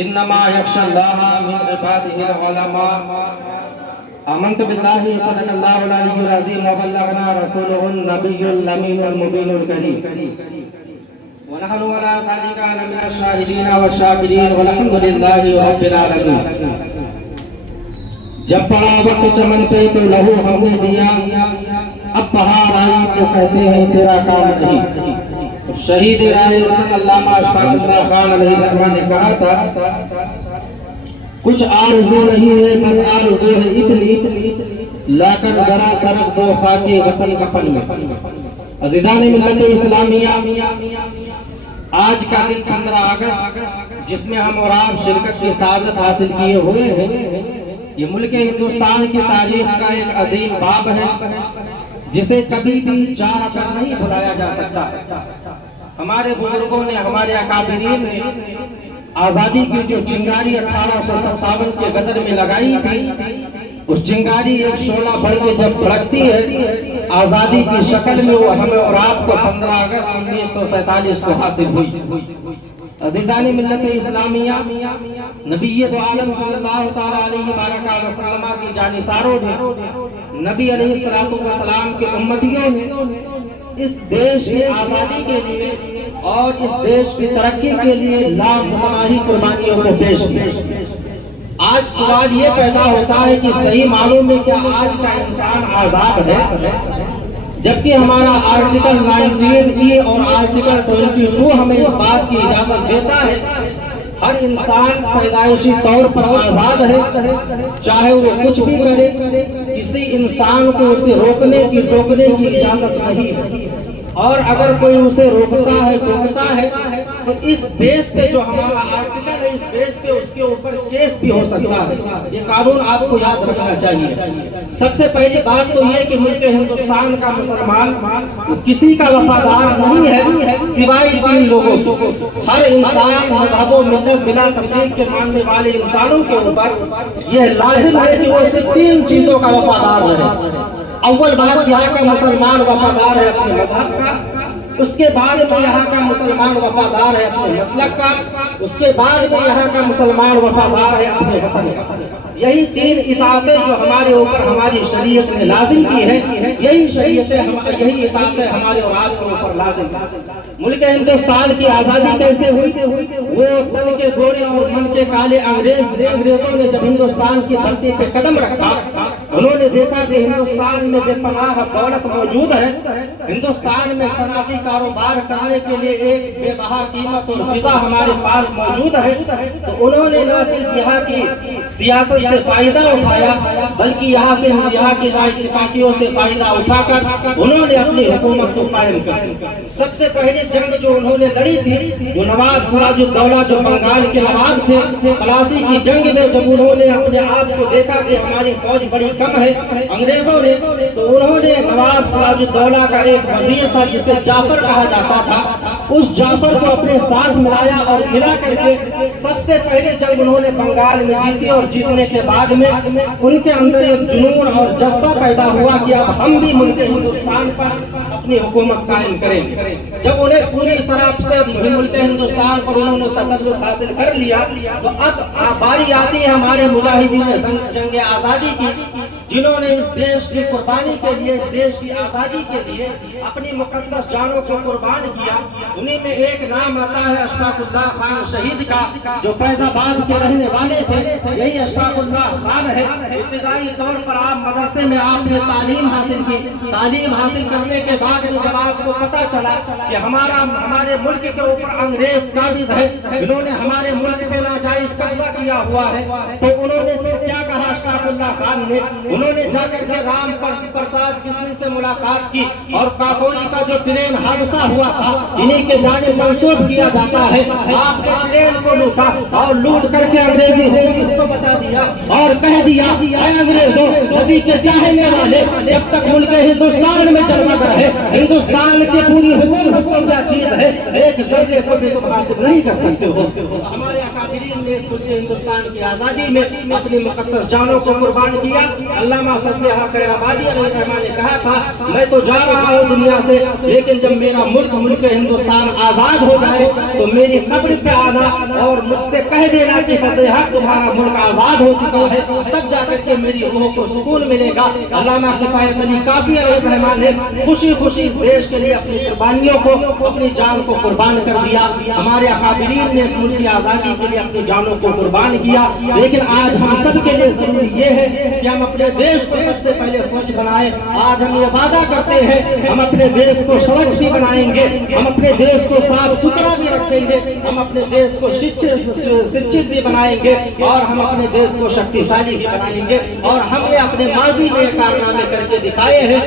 انما یخشی اللہ من عباده العلماء آمنت باللہ صدق اللہ العلی العظیم وبلغنا رسولہ النبی الامین المبین الکریم ونحن ولا ذلك من الشاهدين والشاكرين والحمد لله رب العالمين. جب پڑا وقت چمن پہ تو لہو ہم نے دیا، اب بہار آئی تو کہتے ہیں تیرا کام نہیں. شہید راہ وطن علامہ اشفاق اللہ خان علیہ الرحمہ نے کہا تھا کچھ آرزو نہیں ہے بس آرزو ہے اتنی لا کر ذرا سرک دو خاکی وطن کفن میں. عزیزان ملت اسلامیہ، آج کا دن 15 اگست جس میں ہم اور آپ شرکت کی سعادت حاصل کیے ہوئے ہیں، یہ ملک ہندوستان کی تاریخ کا ایک عظیم باب ہے جسے کبھی بھی چاہ کر نہیں بھلایا جا سکتا. ہمارے بزرگوں نے، ہمارے اکابرین نے آزادی کی جو چنگاری 1857 کے غدر میں لگائی تھی، اس چنگاری ایک شعلہ بڑھ کے جب بھڑکتی ہے آزادی کی شکل میں، وہ ہمیں اور آپ کو 15 اگست 1947 کو حاصل ہوئی. عزیزان ملت اسلامیہ، نبی دو عالم صلی اللہ تعالیٰ علیہ وسلم کی جانثاروں نے، نبی علیہ السلام کے امتیوں نے اس دیش کی آزادی کے لیے اور اس دیش کی ترقی کے لیے لاپرواہی قربانیوں کو پیش کیا. آج سوال یہ پیدا ہوتا ہے کہ صحیح معلوم ہے کیا آج کا انسان آزاد ہے؟ جبکہ ہمارا آرٹیکل 19 اور آرٹیکل 22 ہمیں اس بات کی اجازت دیتا ہے ہر انسان پیدائشی طور پر آزاد ہے، چاہے وہ کچھ بھی کرے، کسی انسان کو اسے روکنے کی ٹوکنے کی اجازت نہیں ہے. اور اگر کوئی اسے روکتا ہے ٹوکتا ہے تو اس بیس پہ جو ہمارا آرٹیکل ہے، اس بیس پہ اس کے اوپر کیس بھی ہو سکتا ہے. یہ قانون آپ کو یاد رکھنا چاہیے. سب سے پہلی بات تو یہ کہ ملک ہندوستان کا مسلمان کسی کا وفادار نہیں ہے سوائے 3 لوگوں کو. ہر انسان مذہب و ملت بلا تفریق کے ماننے والے انسانوں کے اوپر یہ لازم ہے کہ وہ صرف 3 چیزوں کا وفادار رہے. اول بات، یہاں کا مسلمان وفادار ہے اپنے مذہب کا. اس کے بعد میں یہاں کا مسلمان وفادار ہے اپنے مسلک کا. اس کے بعد میں یہاں کا مسلمان وفادار ہے اپنے وطن کا. یہی 3 اطاعتیں جو ہمارے اوپر ہماری شریعت نے لازم کی ہے، یہی اطاعتیں ہمارے اور آپ کے اوپر لازم کی. ملک ہندوستان کی آزادی کیسے ہوئی؟ وہ تن کے گورے اور من کے کالے انگریزوں نے جب ہندوستان کی دھرتی پہ قدم رکھا، انہوں نے دیکھا کہ ہندوستان میں بے پناہ دولت موجود ہے. ہندوستان میں صنعتی کاروبار کرنے کے لیے ایک بے بہا قیمت اور فضا ہمارے پاس موجود ہے. تو انہوں نے نہ صرف یہاں کی سیاست سے فائدہ اٹھایا بلکہ یہاں کی اتفاقیوں سے فائدہ اٹھا کر انہوں نے اپنی حکومت کو قائم کر. سب سے پہلے جنگ جو انہوں نے لڑی تھی، جو نواب سراج الدولہ جو بنگال کے نواب تھے، پلاسی کی جنگ میں جب انہوں نے اپنے آپ کو دیکھا کہ ہماری فوج بڑی کم ہے انگریزوں نے، تو انہوں نے نواب سراج الدولہ کا ایک وزیر تھا جسے جعفر کہا جاتا تھا، اس جعفر کو اپنے ساتھ ملایا اور ملا کر کے سب سے پہلے جنگ انہوں نے بنگال میں جیتی. اور جیتنے کے بعد میں ان کے اندر ایک جنون اور جذبہ پیدا ہوا کہ اب ہم بھی ملک ہندوستان پر اپنی حکومت قائم کریں گے. جب انہیں پوری طرح سے ملک ہندوستان پر انہوں نے تسلط حاصل کر لیا تو اب باری آتی ہے ہمارے مجاہدین جنگ آزادی کی، جنہوں نے اس دیش کی قربانی کے لیے، اس دیش کی آزادی کے لیے اپنی مقدس جانوں کو قربان کیا. انہیں میں ایک نام آتا ہے اشفاق اللہ خان شہید کا، جو فیض آباد کے رہنے والے تھے. یہی اشفاق اللہ خان ہے. ابتدائی طور پر آپ مدرسے میں آپ نے تعلیم حاصل کی. تعلیم حاصل کرنے کے بعد میں جب آپ کو پتا چلا کہ ہمارے ملک کے اوپر انگریز قابض ہے، انہوں نے ہمارے ملک پہ ناجائز قبضہ کیا ہوا ہے، تو انہوں نے پھر کیا کہا اشفاق اللہ خان نے؟ انہوں نے جا کر کے رام پرساد کسن سے ملاقات کی اور کاکوری کا جو ٹرین حادثہ ہوا تھا انہی کے جانب منسوب کیا جاتا ہے. آپ نے ٹرین کو لوٹا اور لوٹ کر کے انگریزی حکومت کو بتا دیا اور کہہ دیا اے انگریزوں، نبی کے چاہنے والے جب تک ملک ہندوستان میں جنمت رہے، ہندوستان کی پوری حکومت کیا چیز ہے، ایک ذرے کو بھی تم حاصل نہیں کر سکتے ہو. ہمارے اکابرین نے اس ملک ہندوستان کی آزادی میں اپنی مقدس جانوں کو قربان کیا. علامہ فضل حق خیرآبادی علیہ الرحمہ نے کہا تھا میں تو جا رہا ہوں دنیا سے لیکن جب میرا ملک ہندوستان آزاد ہو جائے تو میری قبر پہ آنا اور مجھ سے کہہ دینا کہ فضل حق تمہارا ملک آزاد ہو چکا ہے, تب جا کر کے میری روح کو سکون ملے گا. علامہ کفایت علی کافی علیہ الرحمہ نے خوشی خوشی دیش کے لیے اپنی قربانیوں کو, اپنی جان کو قربان کر دیا. ہمارے اکابرین نے اس ملک کی آزادی کے لیے اپنی جانوں کو قربان کیا. لیکن آج ہم سب کے لیے ضروری یہ ہے کہ ہم اپنے دیش کو سب سے پہلے سوچھ بنائیں. آج ہم یہ وعدہ کرتے ہیں ہم اپنے دیش کو سوچھ بھی بنائیں گے, ہم اپنے دیش کو صاف ستھرا بھی رکھیں گے, ہم اپنے دیش کو شکشت بھی بنائیں گے اور ہم اپنے دیش کو شکتیشالی بھی بنائیں گے. اور ہم نے اپنے ماضی میں کارنامے کر کے دکھائے ہیں.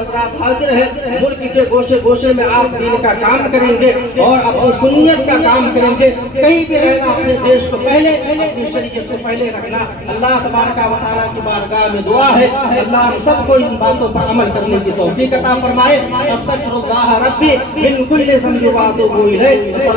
حضرات حاضر ہیں, ملک کے گوشے گوشے میں آپ دین کا کام کریں گے اور اپنی سنیت کا کام کریں گے. کہیں بھی رہنا اپنے دیش کو پہلے, اپنی شریعت کو پہلے رکھنا. اللہ تبارک و تعالیٰ کی بارگاہ میں دعا ہے اللہ ہم سب کو ان باتوں پر عمل کرنے کی توفیق عطا فرمائے. استغفر اللہ ربی من کل ذنب و اتوب الیہ.